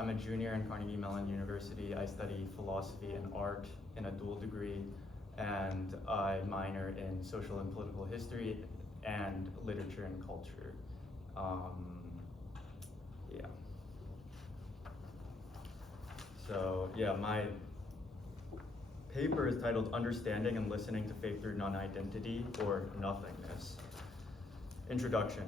I'm a junior in Carnegie Mellon University. I study philosophy and art in a dual degree, and I minor in social and political history and literature and culture. Yeah. So yeah, my paper is titled Understanding and Listening to Faith Through Non-Identity, or Nothingness. Introduction.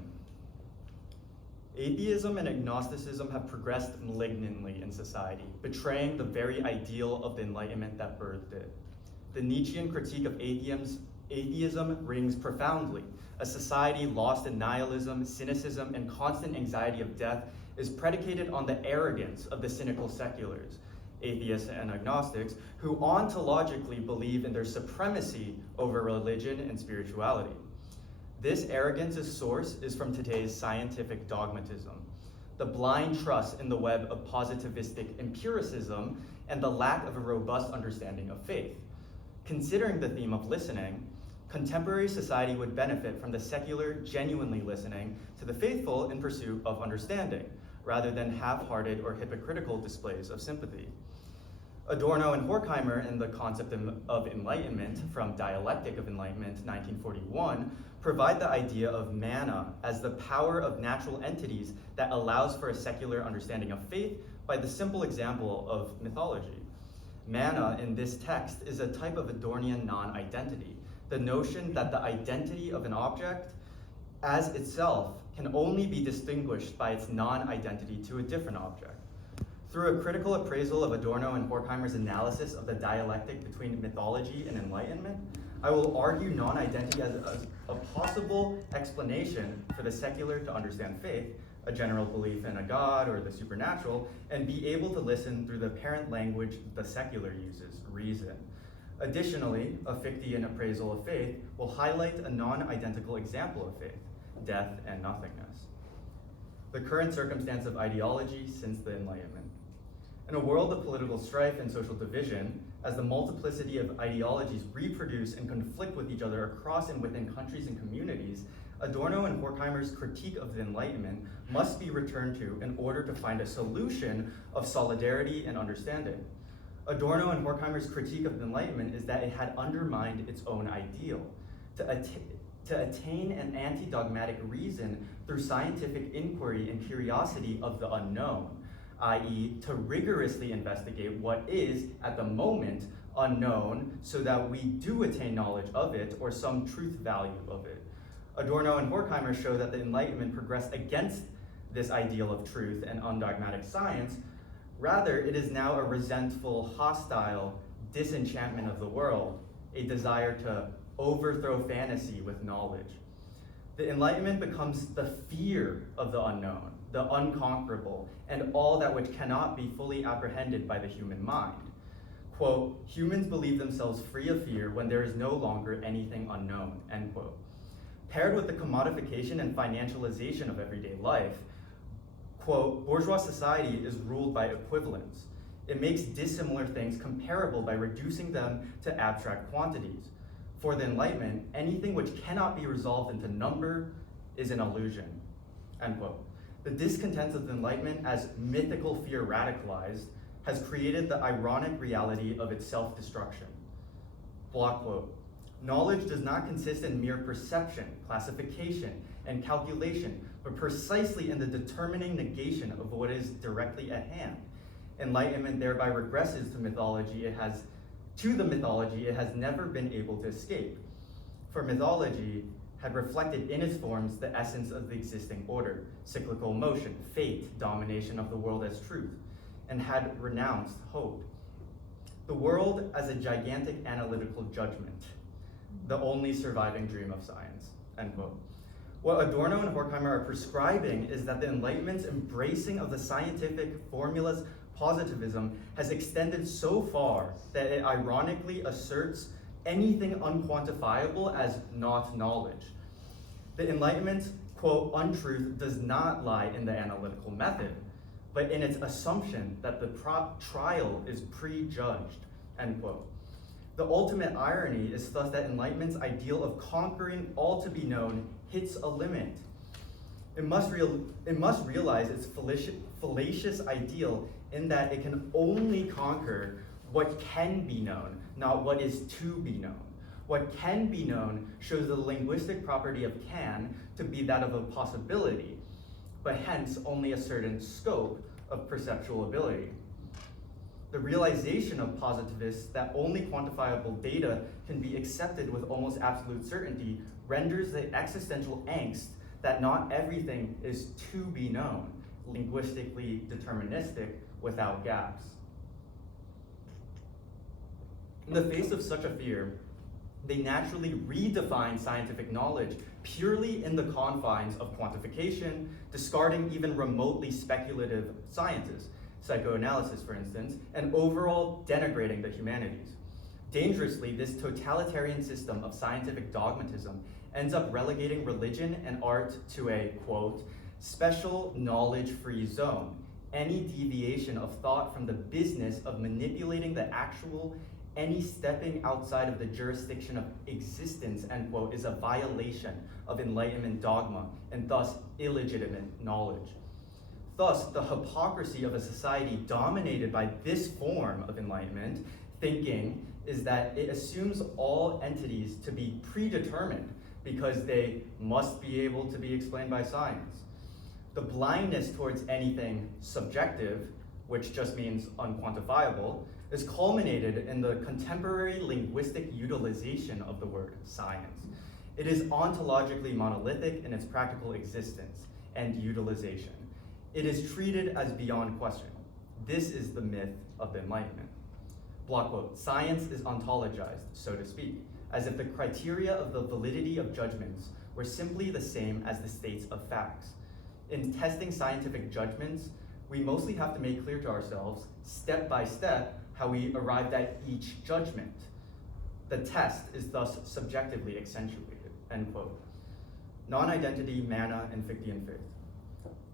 Atheism and agnosticism have progressed malignantly in society, betraying the very ideal of the Enlightenment that birthed it. The Nietzschean critique of atheism rings profoundly. A society lost in nihilism, cynicism, and constant anxiety of death is predicated on the arrogance of the cynical seculars, atheists and agnostics, who ontologically believe in their supremacy over religion and spirituality. This arrogance's source is from today's scientific dogmatism, the blind trust in the web of positivistic empiricism, and the lack of a robust understanding of faith. Considering the theme of listening, contemporary society would benefit from the secular genuinely listening to the faithful in pursuit of understanding, rather than half-hearted or hypocritical displays of sympathy. Adorno and Horkheimer in The Concept of Enlightenment from Dialectic of Enlightenment, 1941, provide the idea of mana as the power of natural entities that allows for a secular understanding of faith by the simple example of mythology. Mana in this text is a type of Adornian non-identity, the notion that the identity of an object as itself can only be distinguished by its non-identity to a different object. Through a critical appraisal of Adorno and Horkheimer's analysis of the dialectic between mythology and enlightenment, I will argue non-identity as a possible explanation for the secular to understand faith, a general belief in a god or the supernatural, and be able to listen through the apparent language the secular uses, reason. Additionally, a Fichtean appraisal of faith will highlight a non-identical example of faith, death and nothingness. The current circumstance of ideology since the Enlightenment. In a world of political strife and social division, as the multiplicity of ideologies reproduce and conflict with each other across and within countries and communities, Adorno and Horkheimer's critique of the Enlightenment must be returned to in order to find a solution of solidarity and understanding. Adorno and Horkheimer's critique of the Enlightenment is that it had undermined its own ideal. To attain an anti-dogmatic reason through scientific inquiry and curiosity of the unknown, i.e. to rigorously investigate what is, at the moment, unknown so that we do attain knowledge of it or some truth value of it. Adorno and Horkheimer show that the Enlightenment progressed against this ideal of truth and undogmatic science. Rather, it is now a resentful, hostile disenchantment of the world, a desire to overthrow fantasy with knowledge. The Enlightenment becomes the fear of the unknown, the unconquerable, and all that which cannot be fully apprehended by the human mind. Quote, humans believe themselves free of fear when there is no longer anything unknown, end quote. Paired with the commodification and financialization of everyday life, quote, bourgeois society is ruled by equivalence. It makes dissimilar things comparable by reducing them to abstract quantities. For the Enlightenment, anything which cannot be resolved into number is an illusion, end quote. The discontent of the Enlightenment as mythical fear radicalized has created the ironic reality of its self-destruction. Block quote, knowledge does not consist in mere perception, classification, and calculation, but precisely in the determining negation of what is directly at hand. Enlightenment thereby regresses to the mythology it has never been able to escape. For mythology had reflected in its forms the essence of the existing order, cyclical motion, fate, domination of the world as truth, and had renounced hope. The world as a gigantic analytical judgment, the only surviving dream of science, end quote. What Adorno and Horkheimer are prescribing is that the Enlightenment's embracing of the scientific formula's positivism has extended so far that it ironically asserts anything unquantifiable as not knowledge. The Enlightenment's, quote, untruth does not lie in the analytical method, but in its assumption that the trial is prejudged, end quote. The ultimate irony is thus that Enlightenment's ideal of conquering all to be known hits a limit. It must realize its fallacious ideal in that it can only conquer what can be known, not what is to be known. What can be known shows the linguistic property of can to be that of a possibility, but hence only a certain scope of perceptual ability. The realization of positivists that only quantifiable data can be accepted with almost absolute certainty renders the existential angst that not everything is to be known, linguistically deterministic without gaps. In the face of such a fear, they naturally redefine scientific knowledge purely in the confines of quantification, discarding even remotely speculative sciences, psychoanalysis for instance, and overall denigrating the humanities. Dangerously, this totalitarian system of scientific dogmatism ends up relegating religion and art to a, quote, special knowledge-free zone. Any deviation of thought from the business of manipulating the actual, any stepping outside of the jurisdiction of existence, end quote, is a violation of Enlightenment dogma and thus illegitimate knowledge. Thus, the hypocrisy of a society dominated by this form of Enlightenment thinking is that it assumes all entities to be predetermined because they must be able to be explained by science. The blindness towards anything subjective, which just means unquantifiable, is culminated in the contemporary linguistic utilization of the word science. It is ontologically monolithic in its practical existence and utilization. It is treated as beyond question. This is the myth of the Enlightenment. Block quote, science is ontologized, so to speak, as if the criteria of the validity of judgments were simply the same as the states of facts. In testing scientific judgments, we mostly have to make clear to ourselves, step by step, how we arrived at each judgment. The test is thus subjectively accentuated, end quote. Non-identity, mana, and Fichtean faith.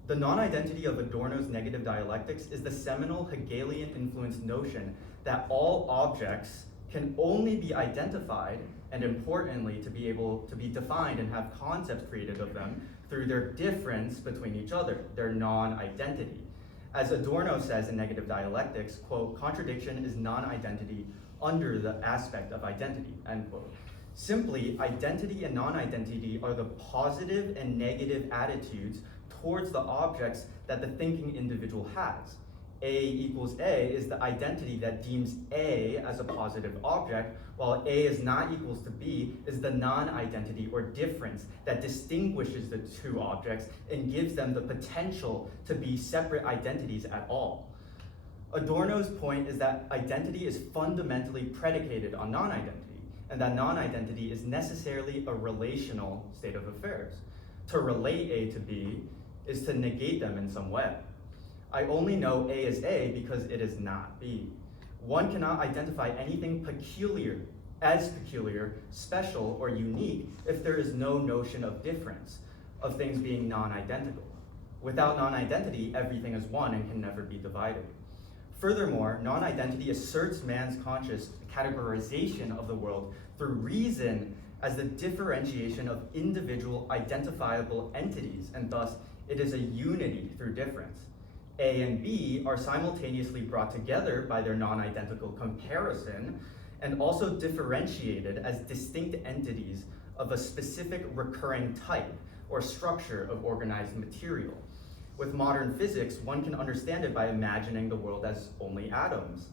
The non-identity of Adorno's negative dialectics is the seminal Hegelian-influenced notion that all objects can only be identified, and importantly, to be able to be defined and have concepts created of them through their difference between each other, their non-identity. As Adorno says in Negative Dialectics, quote, contradiction is non-identity under the aspect of identity, end quote. Simply, identity and non-identity are the positive and negative attitudes towards the objects that the thinking individual has. A equals A is the identity that deems A as a positive object, while A is not equals to B is the non-identity or difference that distinguishes the two objects and gives them the potential to be separate identities at all. Adorno's point is that identity is fundamentally predicated on non-identity, and that non-identity is necessarily a relational state of affairs. To relate A to B is to negate them in some way. I only know A is A because it is not B. One cannot identify anything peculiar, special, or unique if there is no notion of difference, of things being non-identical. Without non-identity, everything is one and can never be divided. Furthermore, non-identity asserts man's conscious categorization of the world through reason as the differentiation of individual identifiable entities, and thus it is a unity through difference. A and B are simultaneously brought together by their non-identical comparison and also differentiated as distinct entities of a specific recurring type or structure of organized material. With modern physics, one can understand it by imagining the world as only atoms,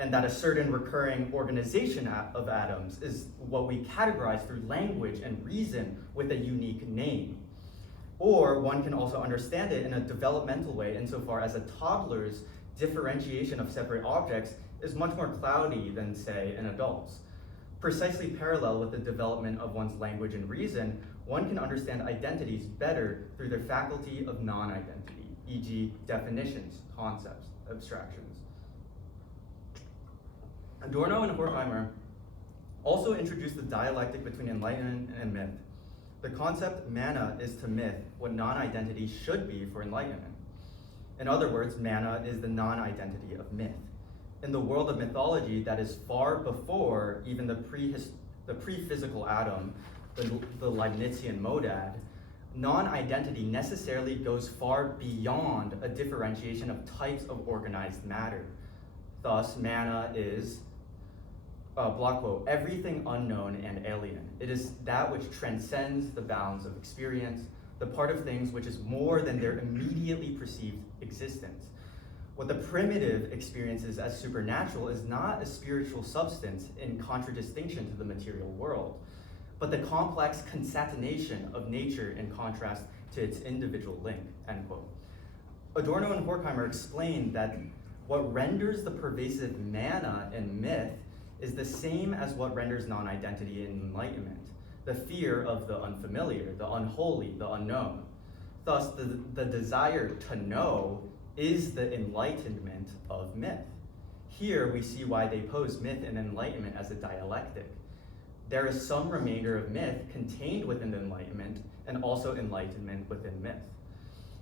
and that a certain recurring organization of atoms is what we categorize through language and reason with a unique name. Or one can also understand it in a developmental way insofar as a toddler's differentiation of separate objects is much more cloudy than, say, an adult's. Precisely parallel with the development of one's language and reason, one can understand identities better through their faculty of non-identity, e.g. definitions, concepts, abstractions. Adorno and Horkheimer also introduced the dialectic between enlightenment and myth. The concept mana is to myth what non-identity should be for enlightenment. In other words, mana is the non-identity of myth. In the world of mythology that is far before even the pre-physical atom, the Leibnizian monad, non-identity necessarily goes far beyond a differentiation of types of organized matter. Thus, mana is, block quote, everything unknown and alien. It is that which transcends the bounds of experience, the part of things which is more than their immediately perceived existence. What the primitive experiences as supernatural is not a spiritual substance in contradistinction to the material world, but the complex concatenation of nature in contrast to its individual link, end quote. Adorno and Horkheimer explained that what renders the pervasive mana in myth is the same as what renders non-identity in enlightenment, the fear of the unfamiliar, the unholy, the unknown. Thus, the desire to know is the enlightenment of myth. Here we see why they pose myth and enlightenment as a dialectic. There is some remainder of myth contained within the enlightenment and also enlightenment within myth.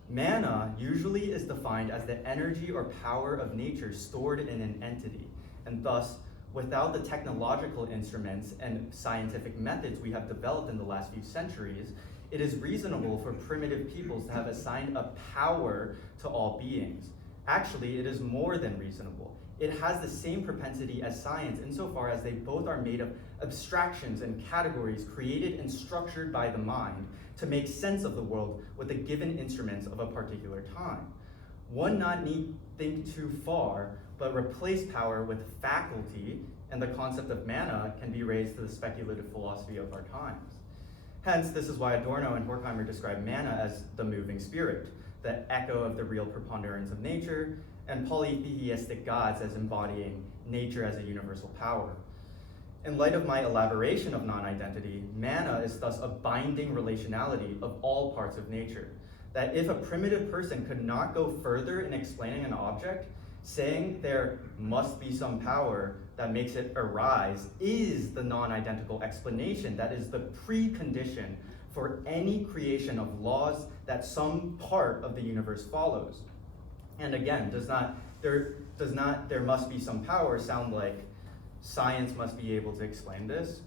Mana usually is defined as the energy or power of nature stored in an entity, and thus, without the technological instruments and scientific methods we have developed in the last few centuries, it is reasonable for primitive peoples to have assigned a power to all beings. Actually, it is more than reasonable. It has the same propensity as science insofar as they both are made of abstractions and categories created and structured by the mind to make sense of the world with the given instruments of a particular time. One not need think too far, but replace power with faculty, and the concept of mana can be raised to the speculative philosophy of our times. Hence, this is why Adorno and Horkheimer describe mana as the moving spirit, the echo of the real preponderance of nature, and polytheistic gods as embodying nature as a universal power. In light of my elaboration of non-identity, mana is thus a binding relationality of all parts of nature, that if a primitive person could not go further in explaining an object, saying there must be some power that makes it arise is the non-identical explanation that is the precondition for any creation of laws that some part of the universe follows. And again, there must be some power sound like science must be able to explain this?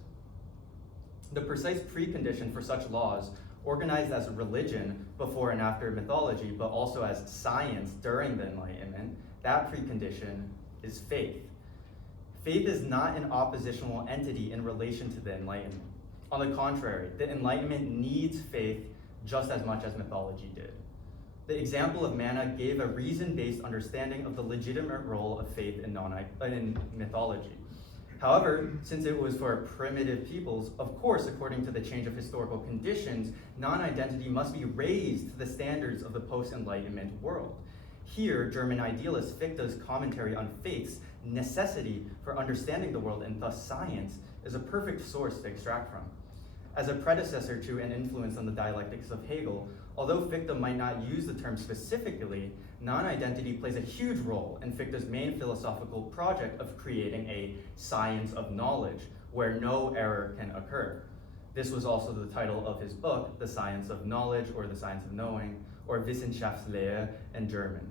The precise precondition for such laws, organized as religion before and after mythology, but also as science during the Enlightenment, that precondition is faith. Faith is not an oppositional entity in relation to the Enlightenment. On the contrary, the Enlightenment needs faith just as much as mythology did. The example of mana gave a reason-based understanding of the legitimate role of faith in mythology. However, since it was for primitive peoples, of course, according to the change of historical conditions, non-identity must be raised to the standards of the post-Enlightenment world. Here, German idealist Fichte's commentary on faith's necessity for understanding the world and thus science is a perfect source to extract from. As a predecessor to and influence on the dialectics of Hegel, although Fichte might not use the term specifically, non-identity plays a huge role in Fichte's main philosophical project of creating a science of knowledge where no error can occur. This was also the title of his book, The Science of Knowledge, or The Science of Knowing, or Wissenschaftslehre in German.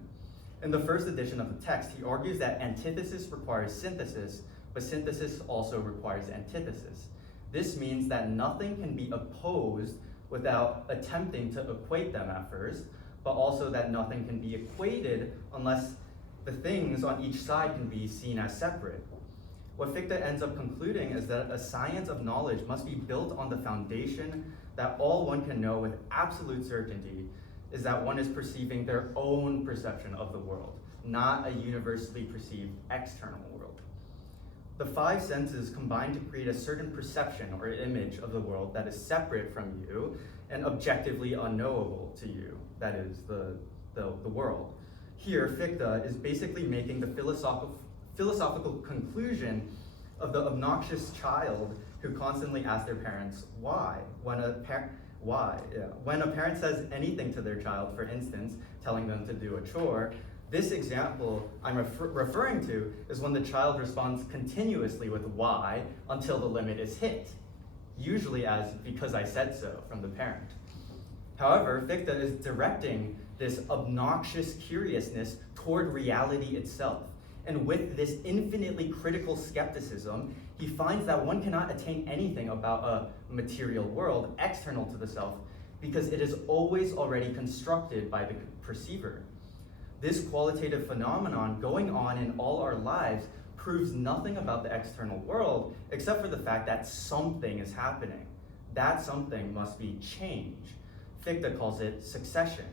In the first edition of the text, he argues that antithesis requires synthesis, but synthesis also requires antithesis. This means that nothing can be opposed without attempting to equate them at first, but also that nothing can be equated unless the things on each side can be seen as separate. What Fichte ends up concluding is that a science of knowledge must be built on the foundation that all one can know with absolute certainty is that one is perceiving their own perception of the world, not a universally perceived external world. The five senses combine to create a certain perception or image of the world that is separate from you and objectively unknowable to you, that is, the world. Here, Fichte is basically making the philosophical conclusion of the obnoxious child who constantly asks their parents why. When a parent says anything to their child, for instance, telling them to do a chore, this example I'm referring to is when the child responds continuously with why until the limit is hit, usually as because I said so from the parent. However, Fichte is directing this obnoxious curiousness toward reality itself. And with this infinitely critical skepticism, he finds that one cannot attain anything about a material world external to the self because it is always already constructed by the perceiver. This qualitative phenomenon going on in all our lives proves nothing about the external world except for the fact that something is happening. That something must be change. Fichte calls it succession.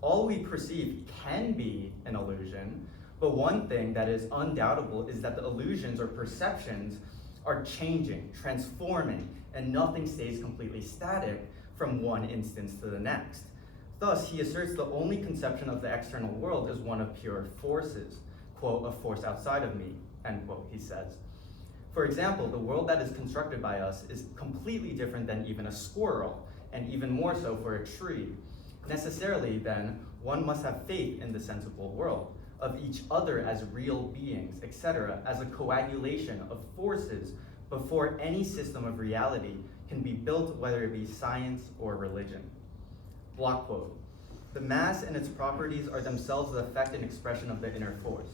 All we perceive can be an illusion, but one thing that is undoubtable is that the illusions or perceptions are changing, transforming, and nothing stays completely static from one instance to the next. Thus, he asserts the only conception of the external world is one of pure forces, quote, a force outside of me, end quote, he says. For example, the world that is constructed by us is completely different than even a squirrel, and even more so for a tree. Necessarily, then, one must have faith in the sensible world, of each other as real beings, etc., as a coagulation of forces before any system of reality can be built, whether it be science or religion. Block quote. The mass and its properties are themselves the effect and expression of the inner force.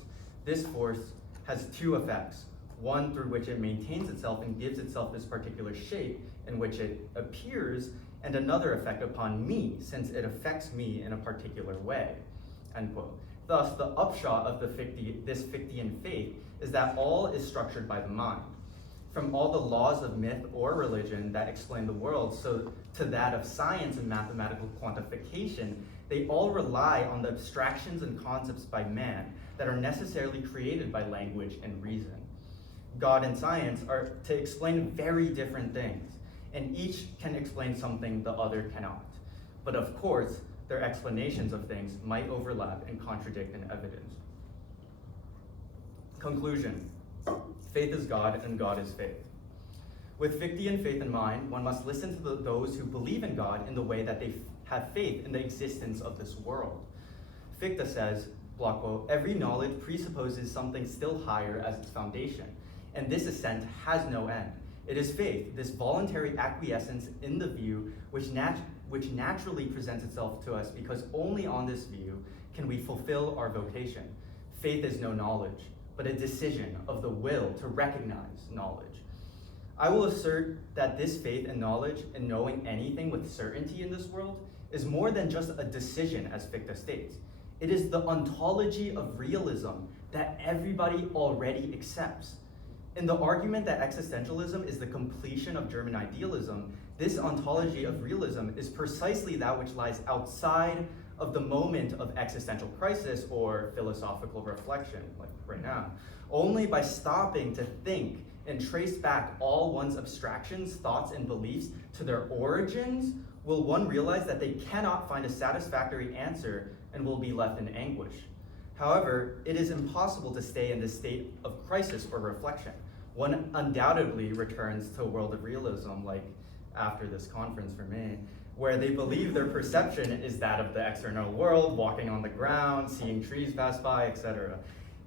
This force has two effects. One through which it maintains itself and gives itself this particular shape in which it appears, and another effect upon me, since it affects me in a particular way, end quote. Thus, the upshot of this Fichtean faith is that all is structured by the mind. From all the laws of myth or religion that explain the world, so to that of science and mathematical quantification, they all rely on the abstractions and concepts by man that are necessarily created by language and reason. God and science are to explain very different things, and each can explain something the other cannot. But of course, their explanations of things might overlap and contradict in evidence. Conclusion. Faith is God and God is faith. With Fichtean faith in mind, one must listen to those who believe in God in the way that they have faith in the existence of this world. Fichte says, block quote, every knowledge presupposes something still higher as its foundation, and this ascent has no end. It is faith, this voluntary acquiescence in the view which naturally presents itself to us, because only on this view can we fulfill our vocation. Faith is no knowledge, but a decision of the will to recognize knowledge. I will assert that this faith and knowledge in knowing anything with certainty in this world is more than just a decision, as Fichte states. It is the ontology of realism that everybody already accepts. In the argument that existentialism is the completion of German idealism, this ontology of realism is precisely that which lies outside of the moment of existential crisis or philosophical reflection, like right now. Only by stopping to think and trace back all one's abstractions, thoughts, and beliefs to their origins will one realize that they cannot find a satisfactory answer and will be left in anguish. However, it is impossible to stay in this state of crisis or reflection. One undoubtedly returns to a world of realism, like after this conference for me, where they believe their perception is that of the external world, walking on the ground, seeing trees pass by, etc.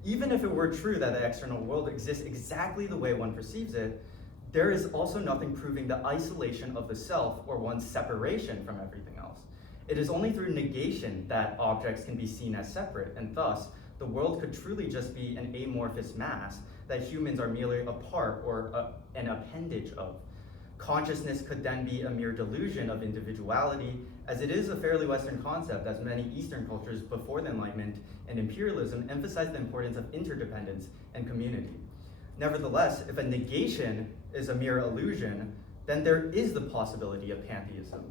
Even if it were true that the external world exists exactly the way one perceives it, there is also nothing proving the isolation of the self or one's separation from everything else. It is only through negation that objects can be seen as separate, and thus, the world could truly just be an amorphous mass that humans are merely a part or an appendage of. Consciousness could then be a mere delusion of individuality, as it is a fairly Western concept, as many Eastern cultures before the Enlightenment and imperialism emphasized the importance of interdependence and community. Nevertheless, if a negation is a mere illusion, then there is the possibility of pantheism,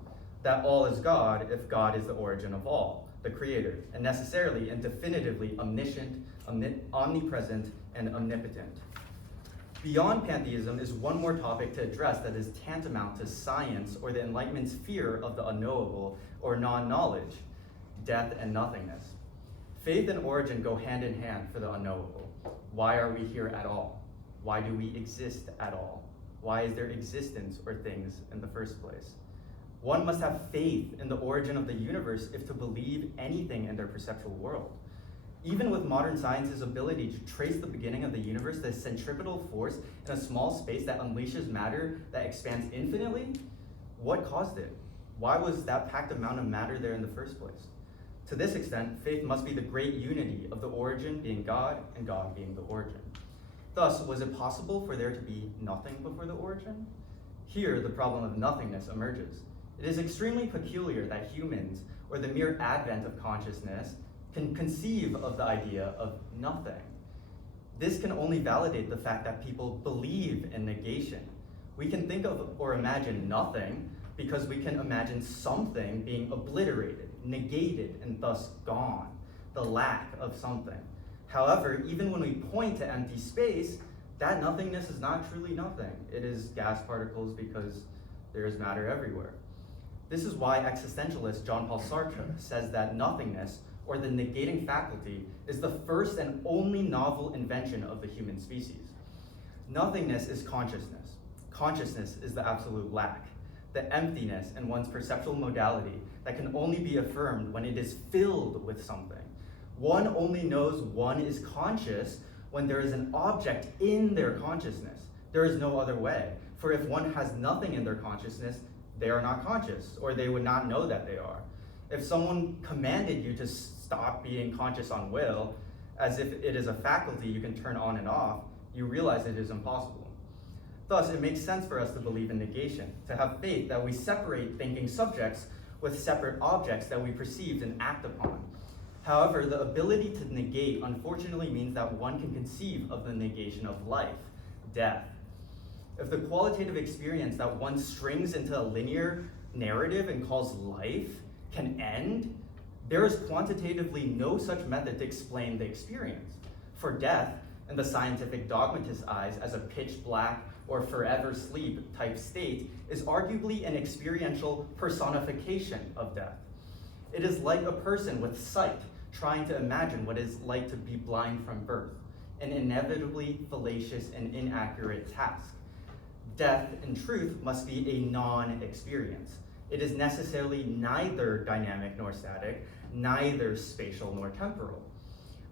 that all is God if God is the origin of all, the creator, and necessarily and definitively omniscient, omnipresent, and omnipotent. Beyond pantheism is one more topic to address that is tantamount to science or the Enlightenment's fear of the unknowable or non-knowledge, death and nothingness. Faith and origin go hand in hand for the unknowable. Why are we here at all? Why do we exist at all? Why is there existence or things in the first place? One must have faith in the origin of the universe if to believe anything in their perceptual world. Even with modern science's ability to trace the beginning of the universe, the centripetal force in a small space that unleashes matter that expands infinitely, what caused it? Why was that packed amount of matter there in the first place? To this extent, faith must be the great unity of the origin being God and God being the origin. Thus, was it possible for there to be nothing before the origin? Here, the problem of nothingness emerges. It is extremely peculiar that humans, or the mere advent of consciousness, can conceive of the idea of nothing. This can only validate the fact that people believe in negation. We can think of or imagine nothing because we can imagine something being obliterated, negated, and thus gone, the lack of something. However, even when we point to empty space, that nothingness is not truly nothing. It is gas particles because there is matter everywhere. This is why existentialist Jean-Paul Sartre says that nothingness, or the negating faculty, is the first and only novel invention of the human species. Nothingness is consciousness. Consciousness is the absolute lack, the emptiness in one's perceptual modality that can only be affirmed when it is filled with something. One only knows one is conscious when there is an object in their consciousness. There is no other way. For if one has nothing in their consciousness, they are not conscious, or they would not know that they are. If someone commanded you to stop being conscious on will, as if it is a faculty you can turn on and off, you realize it is impossible. Thus, it makes sense for us to believe in negation, to have faith that we separate thinking subjects with separate objects that we perceive and act upon. However, the ability to negate unfortunately means that one can conceive of the negation of life, death. If the qualitative experience that one strings into a linear narrative and calls life can end, there is quantitatively no such method to explain the experience. For death, in the scientific dogmatist's eyes, as a pitch black or forever sleep type state, is arguably an experiential personification of death. It is like a person with sight trying to imagine what it is like to be blind from birth, an inevitably fallacious and inaccurate task. Death, in truth, must be a non-experience. It is necessarily neither dynamic nor static, neither spatial nor temporal.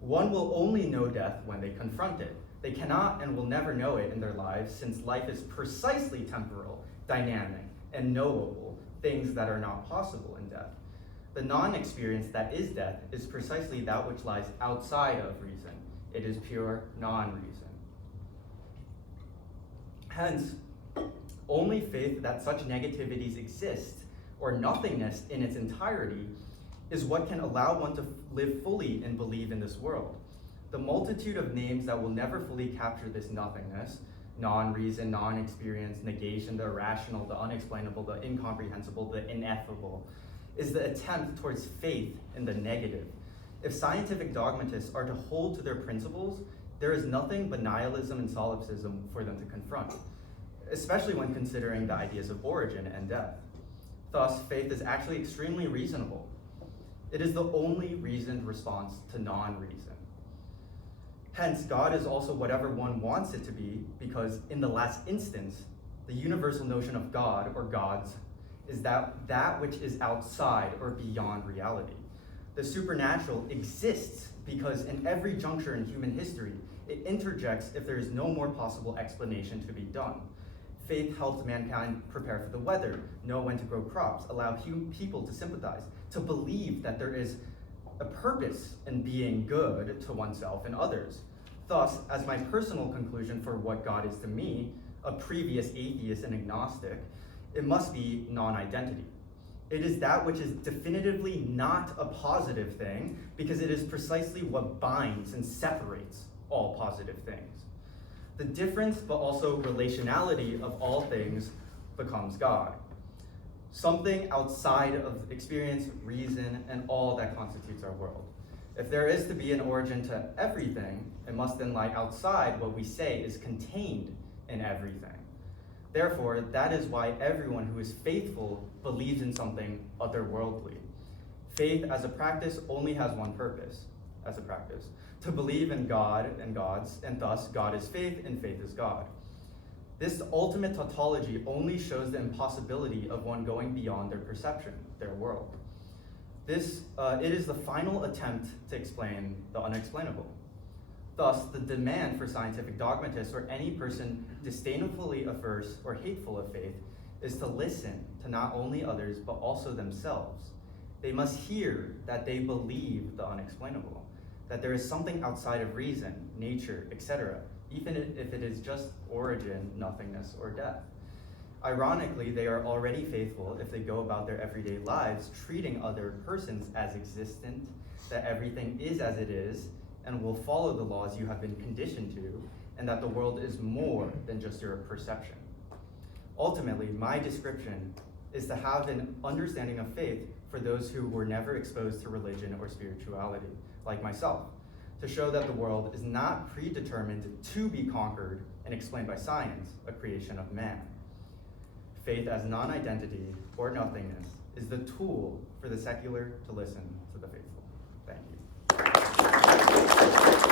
One will only know death when they confront it. They cannot and will never know it in their lives, since life is precisely temporal, dynamic, and knowable, things that are not possible in death. The non-experience that is death is precisely that which lies outside of reason. It is pure non-reason. Hence, only faith that such negativities exist, or nothingness in its entirety, is what can allow one to live fully and believe in this world. The multitude of names that will never fully capture this nothingness, non-reason, non-experience, negation, the irrational, the unexplainable, the incomprehensible, the ineffable, is the attempt towards faith in the negative. If scientific dogmatists are to hold to their principles, there is nothing but nihilism and solipsism for them to confront, especially when considering the ideas of origin and death. Thus, faith is actually extremely reasonable. It is the only reasoned response to non-reason. Hence, God is also whatever one wants it to be, because in the last instance, the universal notion of God or gods is that which is outside or beyond reality. The supernatural exists because in every juncture in human history, it interjects if there is no more possible explanation to be done. Faith helps mankind prepare for the weather, know when to grow crops, allow people to sympathize, to believe that there is a purpose in being good to oneself and others. Thus, as my personal conclusion for what God is to me, a previous atheist and agnostic, it must be non-identity. It is that which is definitively not a positive thing because it is precisely what binds and separates all positive things. The difference, but also relationality of all things becomes God. Something outside of experience, reason, and all that constitutes our world. If there is to be an origin to everything, it must then lie outside what we say is contained in everything. Therefore, that is why everyone who is faithful believes in something otherworldly. Faith as a practice only has one purpose as a practice: to believe in God and gods, and thus God is faith and faith is God. This ultimate tautology only shows the impossibility of one going beyond their perception, their world. It is the final attempt to explain the unexplainable. Thus, the demand for scientific dogmatists or any person disdainfully averse or hateful of faith is to listen to not only others, but also themselves. They must hear that they believe the unexplainable, that there is something outside of reason, nature, etc., even if it is just origin, nothingness, or death. Ironically, they are already faithful if they go about their everyday lives treating other persons as existent, that everything is as it is, and will follow the laws you have been conditioned to, and that the world is more than just your perception. Ultimately, my description is to have an understanding of faith for those who were never exposed to religion or spirituality, like myself, to show that the world is not predetermined to be conquered and explained by science, a creation of man. Faith as non-identity or nothingness is the tool for the secular to listen to the faithful. Thank you.